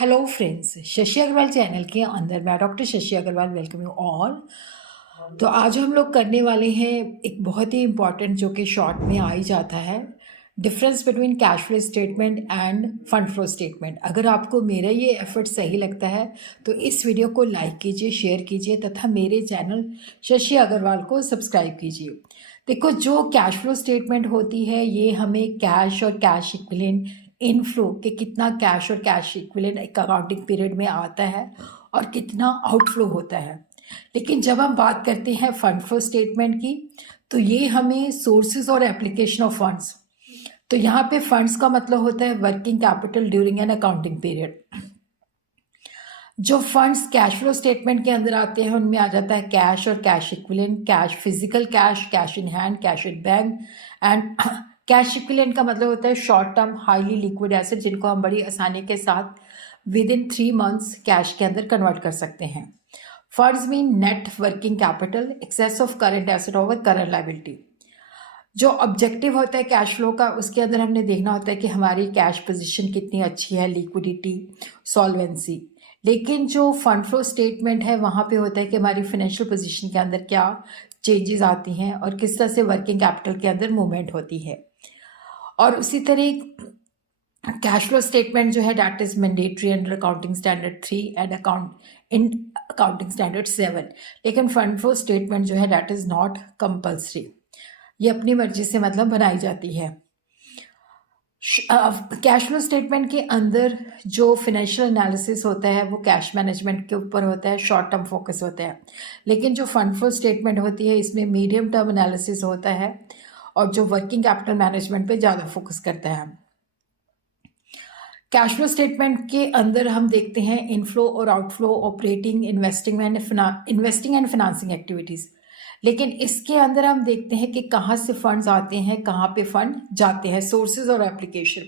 Hello friends, Shashi Agarwal channel के अंदर मैं doctor Shashi Agarwal welcome you all. तो आज हम लोग करने वाले हैं एक बहुत ही इम्पॉर्टेंट जो कि शॉर्ट में आ ही जाता है, difference between cash flow statement end fund flow statement. अगर आपको मेरा ये एफर्ट सही लगता है तो इस वीडियो को लाइक कीजिए, शेयर कीजिए तथा मेरे चैनल शशि अग्रवाल को सब्सक्राइब कीजिए। देखो, जो कैश फ्लो स्टेटमेंट होती है ये हमें कैश और कैश इक्विवेलेंट इनफ्लो के कितना कैश और कैश इक्विवेलेंट एक अकाउंटिंग पीरियड में आता है और कितना आउटफ्लो होता है। लेकिन जब हम बात करते हैं फंड फ्लो स्टेटमेंट की तो ये हमें सोर्सेज और एप्लीकेशन ऑफ फंड्स, तो यहाँ पे फंड्स का मतलब होता है working capital during an accounting period. जो फंड्स कैश फ्लो स्टेटमेंट के अंदर आते हैं उनमें आ जाता है कैश और cash equivalent, cash physical cash in hand, cash in bank and cash equivalent का मतलब होता है short term highly liquid asset जिनको हम बड़ी आसानी के साथ विद इन 3 मंथ्स कैश के अंदर कन्वर्ट कर सकते हैं। Funds mean net working capital excess of current asset over current liability. जो ऑब्जेक्टिव होता है कैश फ्लो का उसके अंदर हमने देखना होता है कि हमारी कैश पोजीशन कितनी अच्छी है, लिक्विडिटी, सॉल्वेंसी। लेकिन जो फंड फ्लो स्टेटमेंट है वहाँ पे होता है कि हमारी फाइनेंशियल पोजीशन के अंदर क्या चेंजेस आती हैं और किस तरह से वर्किंग कैपिटल के अंदर मूवमेंट होती है। और उसी तरह कैश फ्लो स्टेटमेंट जो है that is mandatory under accounting standard 3 and accounting standard 7। लेकिन फंड फ्लो स्टेटमेंट जो है डैट इज नॉट कंपल्सरी, ये अपनी मर्जी से मतलब बनाई जाती है। कैश फ्लो स्टेटमेंट के अंदर जो फिनेंशियल एनालिसिस होता है वो कैश मैनेजमेंट के ऊपर होता है, शॉर्ट टर्म फोकस होता है। लेकिन जो फंड फ्लो स्टेटमेंट होती है इसमें मीडियम टर्म एनालिसिस होता है और जो वर्किंग कैपिटल मैनेजमेंट पे ज़्यादा फोकस करता है। कैश फ्लो स्टेटमेंट के अंदर हम देखते हैं इनफ्लो और outflow, operating, investing and financing activities. लेकिन इसके अंदर हम देखते हैं कि कहाँ से फंड्स आते हैं, कहाँ पे फंड जाते हैं, सोर्सेज और application.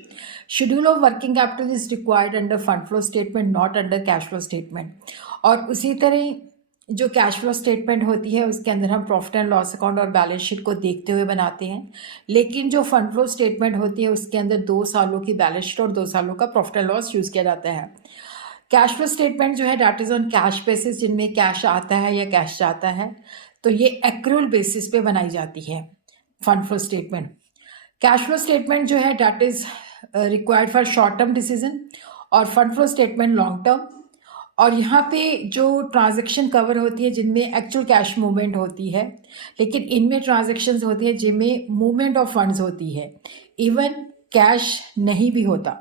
Schedule of working capital is required under fund flow statement, not under cash flow statement. और उसी तरह जो कैश फ्लो स्टेटमेंट होती है उसके अंदर हम प्रॉफिट एंड लॉस अकाउंट और बैलेंस शीट को देखते हुए बनाते हैं। लेकिन जो फंड फ्लो स्टेटमेंट होती है उसके अंदर 2 सालों की बैलेंस शीट और 2 सालों का प्रॉफिट एंड लॉस यूज़ किया जाता है। कैश फ्लो स्टेटमेंट जो है that is on cash basis, जिनमें कैश आता है या कैश जाता है, तो ये एक्रूअल बेसिस पे बनाई जाती है fund flow statement. Cash flow statement जो है that is required for short term decision और fund flow statement long term. और यहाँ पे जो ट्रांजैक्शन कवर होती है जिनमें एक्चुअल कैश मूवमेंट होती है, लेकिन इनमें ट्रांजैक्शंस होती है जिनमें मूवमेंट ऑफ फंड्स होती है, इवन कैश नहीं भी होता।